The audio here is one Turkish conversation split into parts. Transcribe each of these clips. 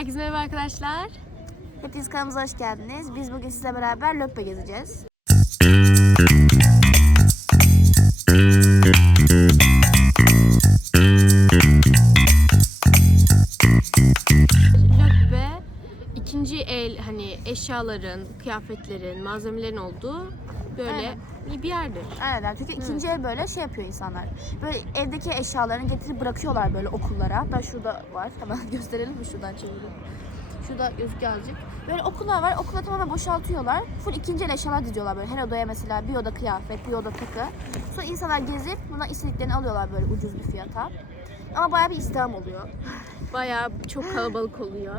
Herkese merhaba arkadaşlar. Hepiniz kanalımıza hoş geldiniz. Biz bugün sizle beraber Löppe gezeceğiz. Löppe ikinci el hani eşyaların, kıyafetlerin, malzemelerin olduğu böyle bir yerdir. Aynen çünkü ikinci el böyle şey yapıyor insanlar. Böyle evdeki eşyalarını getirip bırakıyorlar böyle okullara. Ben şurada var. Hemen gösterelim mi şuradan çevireyim. Şurada gözüküyor azıcık. Böyle okullar var. Okula tamamen boşaltıyorlar. Full ikinci el eşyalar diziyorlar böyle. Her odaya mesela bir oda kıyafet, bir oda takı. Sonra insanlar gezip buna istediklerini alıyorlar böyle ucuz bir fiyata. Ama bayağı bir istihdam oluyor. Bayağı çok kalabalık oluyor.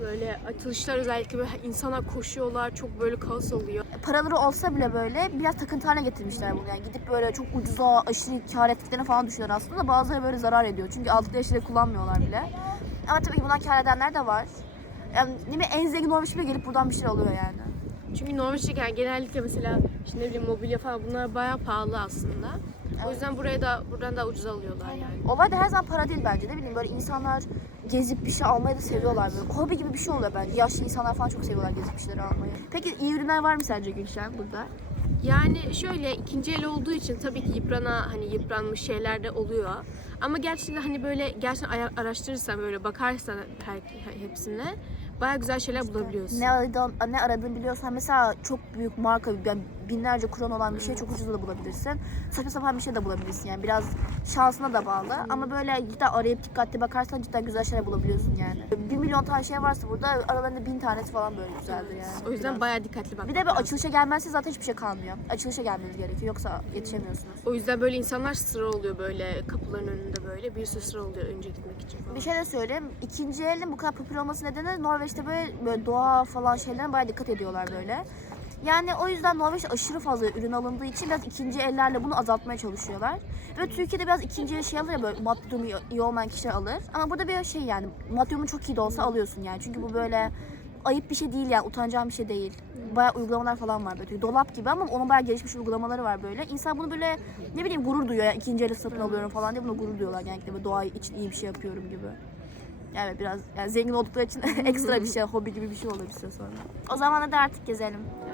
Böyle açılışlar özellikle böyle insanlar koşuyorlar, çok böyle kaos oluyor. paraları olsa bile böyle biraz takıntı haline getirmişler bunu. Yani gidip böyle çok ucuza aşırı kar ettiklerini falan düşünüyorlar aslında. Bazıları böyle zarar ediyor. Çünkü aldıkları eşyaları kullanmıyorlar bile. Ama tabii ki bundan kar edenler de var. Yani değil mi? En zengin Norveç bile gelip buradan bir şey alıyor yani. Çünkü Norveç'te yani genellikle mesela işte ne bileyim mobilya falan bunlar bayağı pahalı aslında. O yüzden buraya da buradan daha ucuz alıyorlar yani. Olay da her zaman para değil bence. Ne bileyim böyle insanlar gezip bir şey almayı da seviyorlar böyle. Hobi gibi bir şey oluyor bence. Yaşlı insanlar falan çok seviyorlar gezip bir şeyler almayı. Peki iyi ürünler var mı sence Gülşen burada? Yani şöyle ikinci el olduğu için tabii ki yıprana hani yıpranmış şeyler de oluyor. Ama gerçekten hani böyle gerçekten ara- araştırırsan böyle bakarsan her, hepsine bayağı güzel şeyler bulabiliyorsun. Ne aradığın, ne aradığını biliyorsan mesela çok büyük marka yani binlerce kron olan bir şey çok ucuza da bulabilirsin. Saçma sapan bir şey de bulabilirsin yani biraz şansına da bağlı ama böyle cidden arayıp dikkatli bakarsan cidden güzel şeyler bulabiliyorsun yani. Bir milyon tane şey varsa burada aralarında bin tanesi falan böyle güzeldir yani. O yüzden Biraz. bayağı dikkatli bakmak bir de lazım. açılışa gelmezse zaten hiçbir şey kalmıyor. Açılışa gelmeniz gerekiyor yoksa yetişemiyorsunuz. O yüzden böyle insanlar sıra oluyor böyle kapıların önünde böyle bir sürü sıra oluyor önce gitmek için falan. Bir şey de söyleyeyim. İkinci elin bu kadar popüler olması nedeni Norveç'te böyle, böyle doğa falan şeylerine bayağı dikkat ediyorlar böyle. Yani o yüzden Norveç'te aşırı fazla ürün alındığı için biraz ikinci ellerle bunu azaltmaya çalışıyorlar. Ve Türkiye'de biraz ikinci el şey alır ya böyle maddi durumu iyi olmayan kişiler alır. Ama burada bir şey yani maddi durumun çok iyi de olsa alıyorsun yani. Çünkü bu böyle ayıp bir şey değil yani utanacağın bir şey değil. Bayağı uygulamalar falan var böyle. Dolap gibi ama onun bayağı gelişmiş uygulamaları var böyle. İnsan bunu böyle ne bileyim gurur duyuyor yani ikinci eli satın alıyorum falan diye bunu gurur duyuyorlar genellikle böyle doğa için iyi bir şey yapıyorum gibi. Yani biraz yani zengin oldukları için ekstra bir şey, hobi gibi bir şey oluyor bir süre sonra. O zaman hadi artık gezelim.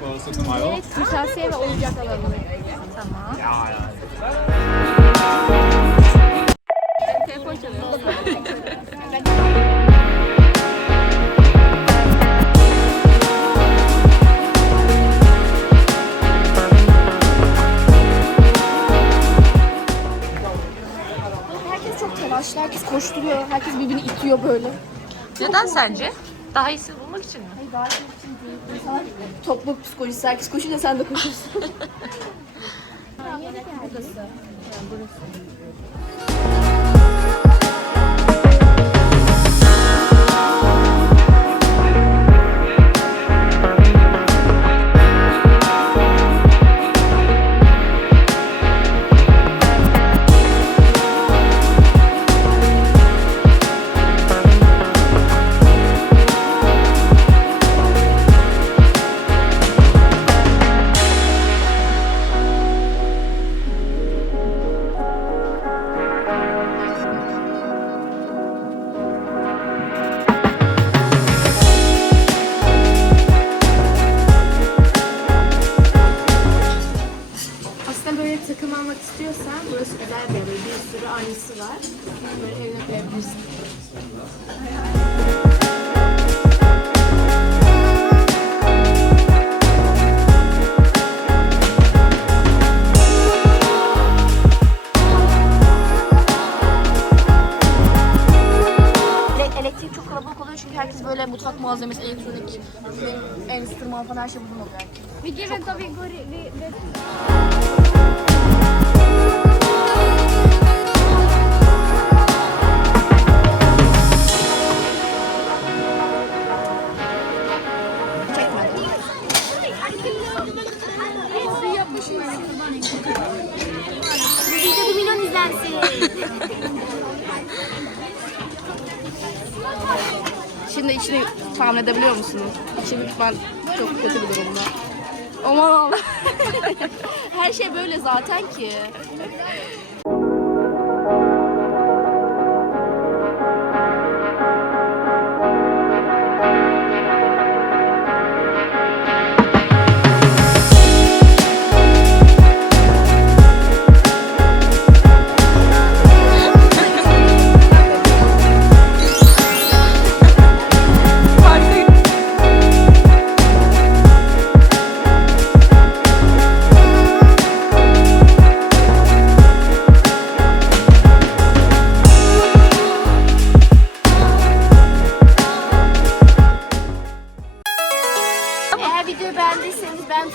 Gülşen. Kırtasiye ve oyuncak alanına. Tamam. Telefon çalıyor. Telaşlı, herkes koşturuyor, herkes birbirini itiyor böyle. Neden sence? Daha iyisini bulmak için mi? Hayır daha iyi için değil. İnsanlar topluluk psikolojisi, herkes koşunca sen de koşuyorsun. güzel falan her şey bunun oluyor. herkes. Bu video 1 milyon izlensin. Şimdi içini tahmin edebiliyor musunuz? İçi büyük ihtimal çok kötü bir durumda. Aman Allah. Her şey böyle zaten ki.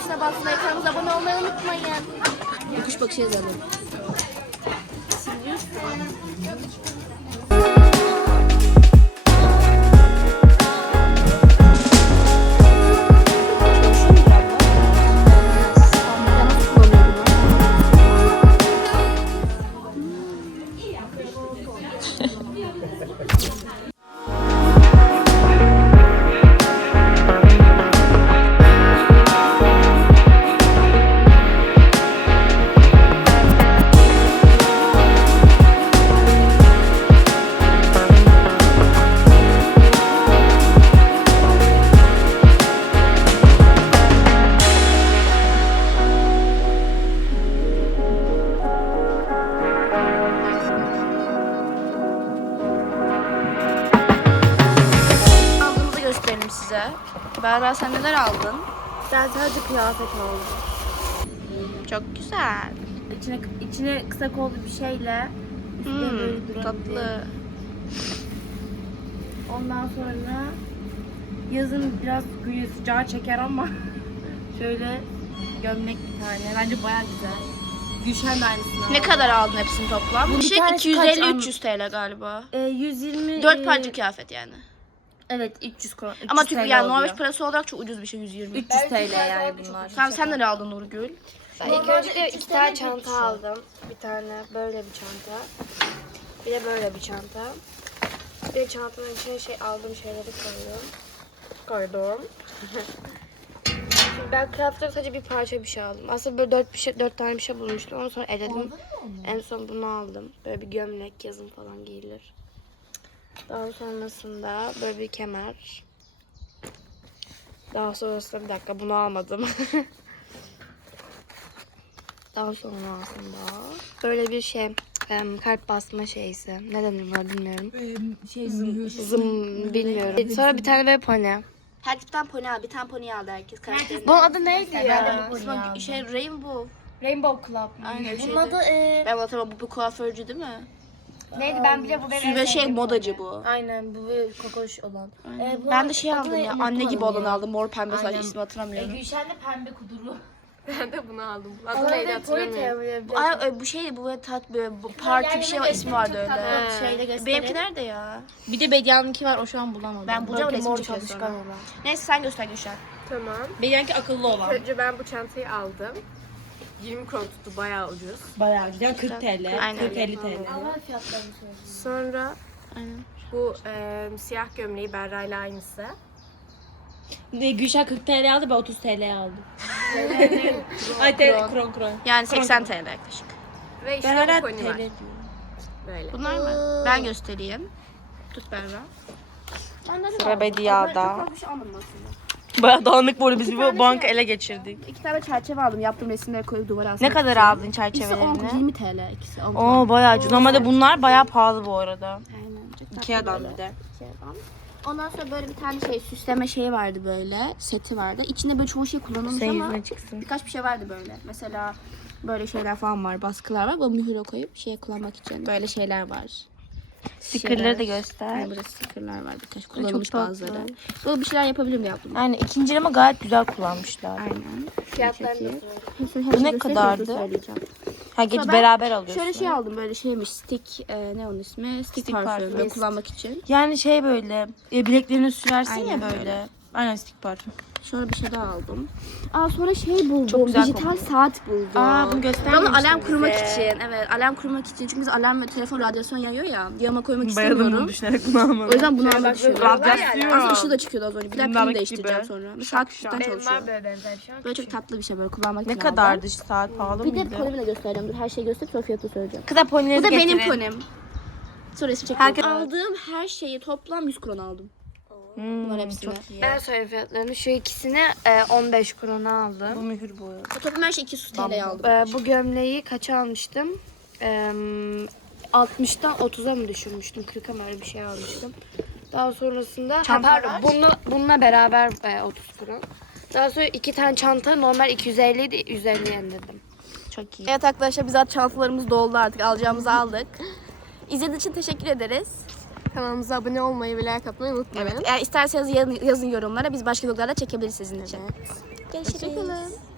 Tuşuna basmayı, kanalımıza abone olmayı unutmayın. Kuş bakışı yazalım. Aldığımızı Ben sadece kıyafet aldım. Çok güzel. İçine, içine kısa kollu bir şeyle üstüne Hmm, tatlı. Ondan sonra yazın biraz güneş sıcağı çeker ama şöyle gömlek bir tane. Bence baya güzel. Gülşen de aynısını Ne kadar aldın hepsini toplam? Bu bir şey tanesi kaç 250-300 TL galiba. E, 120 4 e, parça kıyafet yani. Evet 300 kron. Ama Türk yani Norveç parası olarak çok ucuz bir şey 120. 300 TL yani bunlar. Tamam sen neler aldın Nurgül? Ben ilk önce iki tane çanta aldım. Bir tane böyle bir çanta. Bir de böyle bir çanta. Bir de çantanın içine şey aldığım şeyleri koydum. Koydum. Şimdi ben Craft'ta sadece bir parça bir şey aldım. Aslında böyle dört, bir şey, dört tane bir şey bulmuştum. Ondan sonra eledim. En son bunu aldım. Böyle bir gömlek yazın falan giyilir. Daha sonrasında böyle bir kemer. Daha sonrasında bir dakika bunu almadım. Daha sonrasında böyle bir şey kalp basma şeysi. Ne denir buna bilmiyorum. Şey Zım bilmiyorum. Sonra bir tane böyle pony. Herkes bir tane pony aldı. Bir tane pony aldı herkes. karakterini. Bunun adı neydi ya? İsmi şey Rainbow. Rainbow Club. Aynen Bunun adı e, Ben hatırlamıyorum bu bir kuaförcü değil mi? Neydi ben bile bu benim Ve şey modacı bu. Aynen bu böyle kokoş olan. E, bunun Ben de şey aldım ya. Unuttum Anne gibi adını olanı aldım. Mor pembe sadece Aynen. ismi hatırlamıyorum. Gülşen de pembe kuduru. Ben de bunu aldım. Adı neydi hatırlamıyorum. Ay, ay, bu şey bu böyle tat böyle bu parti bir şey var ismi vardı öyle. Benimki nerede ya? Bir de Bedia'nınki var o şu an bulamadım. Ben bulacağım Belki resmi mor çıkıyor çalışkan sonra. olan. Neyse sen göster Gülşen. Tamam. Bedia'nınki akıllı olan. Önce ben bu çantayı aldım. 20 kron tuttu bayağı ucuz. Bayağı güzel 40 TL. Aynen. 40-50 TL. Sonra Aynen. bu e, siyah gömleği Berra ile aynısı. Ne Gülşah 40 TL aldı ben 30 TL aldım. Ay TL kron kron. Yani 80 TL yaklaşık. Ve Ben işte hala bu TL pony var. diyorum. Böyle. Bunlar mı? Ben göstereyim. Tut Berra. Ben de Sıra Bedia'da. Bir şey. Baya dağınık bu arada biz bu banka ele geçirdik. İki tane çerçeve aldım. Yaptığım resimleri koyup duvara asmak Ne kadar için. aldın İkisi 10, çerçevelerini? 20 TL ikisi. 10 Oo bayağı ucuz. Normalde bunlar bayağı pahalı bu arada. Aynen. Çok tatlı Ikea'dan böyle bir de. Ondan sonra böyle bir tane şey süsleme şeyi vardı böyle. Seti vardı. İçinde böyle çoğu şey kullanılmış Senin ama yüzüne çıksın. birkaç bir şey vardı böyle. Mesela böyle şeyler falan var. Baskılar var. Böyle mühüre koyup şeye kullanmak için. Böyle şeyler var. Stickerları da göster. Yani burada stickerlar var birkaç kullanılmış tatlı. bazıları. Böyle bir şeyler yapabilirim yaptım. Aynen ikinci ama gayet güzel kullanmışlar. Aynen. Hepsini, Bu ne kadardı? Ha geç ben beraber alıyorsun. Şöyle şey aldım böyle şeymiş stick e, ne onun ismi? Stick, Stick parfüm parfüm. böyle kullanmak için. Yani şey böyle e, bileklerine sürersin Aynen ya böyle. öyle. Aynen stick parfüm. Şöyle bir şey daha aldım. Aa sonra şey buldum. Çok güzel dijital kokuyor. saat buldum. Aa bunu Ben göstermemiştin onu alarm kurmak bize. için. Evet alarm kurmak için. Çünkü biz alarm ve telefon radyasyon yayıyor ya. Yağma koymak Bayıldım bunu istemiyorum. düşünerek bunu almadım. O yüzden bunu almak istiyorum. Radyasyon. Aslında ışığı da çıkıyordu az önce. Bir daha Bunlar pil değiştireceğim gibi. sonra. Bir saat şak. tutan Benim çalışıyor. böyle benzer bir şey. ama Böyle çok tatlı bir şey böyle kullanmak Ne için aldım. kadardı saat pahalı Bir mıydı? de ponimi de göstereceğim. Dur her şeyi gösterip sonra fiyatı söyleyeceğim. Ponileri Bu da benim getirin. ponim. Sonra resim. Herkes- Aldığım her şeyi toplam 100 kron aldım. Hmm, Bunlar hepsini. Çok iyi. Ben söyleyeyim fiyatlarını. Şu ikisini e, 15 krona aldım. Bu mühür boyu. Toplam her şey 200 TL aldım. Ee, bu gömleği kaça almıştım? Ee, 60'tan 30'a mı düşürmüştüm? 40'a mı öyle bir şey almıştım. Daha sonrasında ha, pardon, bunu, bununla beraber e, 30 kron. Daha sonra iki tane çanta normal 250 idi 150 indirdim. Çok iyi. Evet arkadaşlar biz artık çantalarımız doldu artık. Alacağımızı aldık. İzlediğiniz için teşekkür ederiz. Kanalımıza abone olmayı ve like atmayı unutmayın. Evet. Eğer isterseniz yazın, yorumlara. Biz başka vloglarda çekebiliriz sizin için. Evet. Görüşürüz. Hoşçakalın.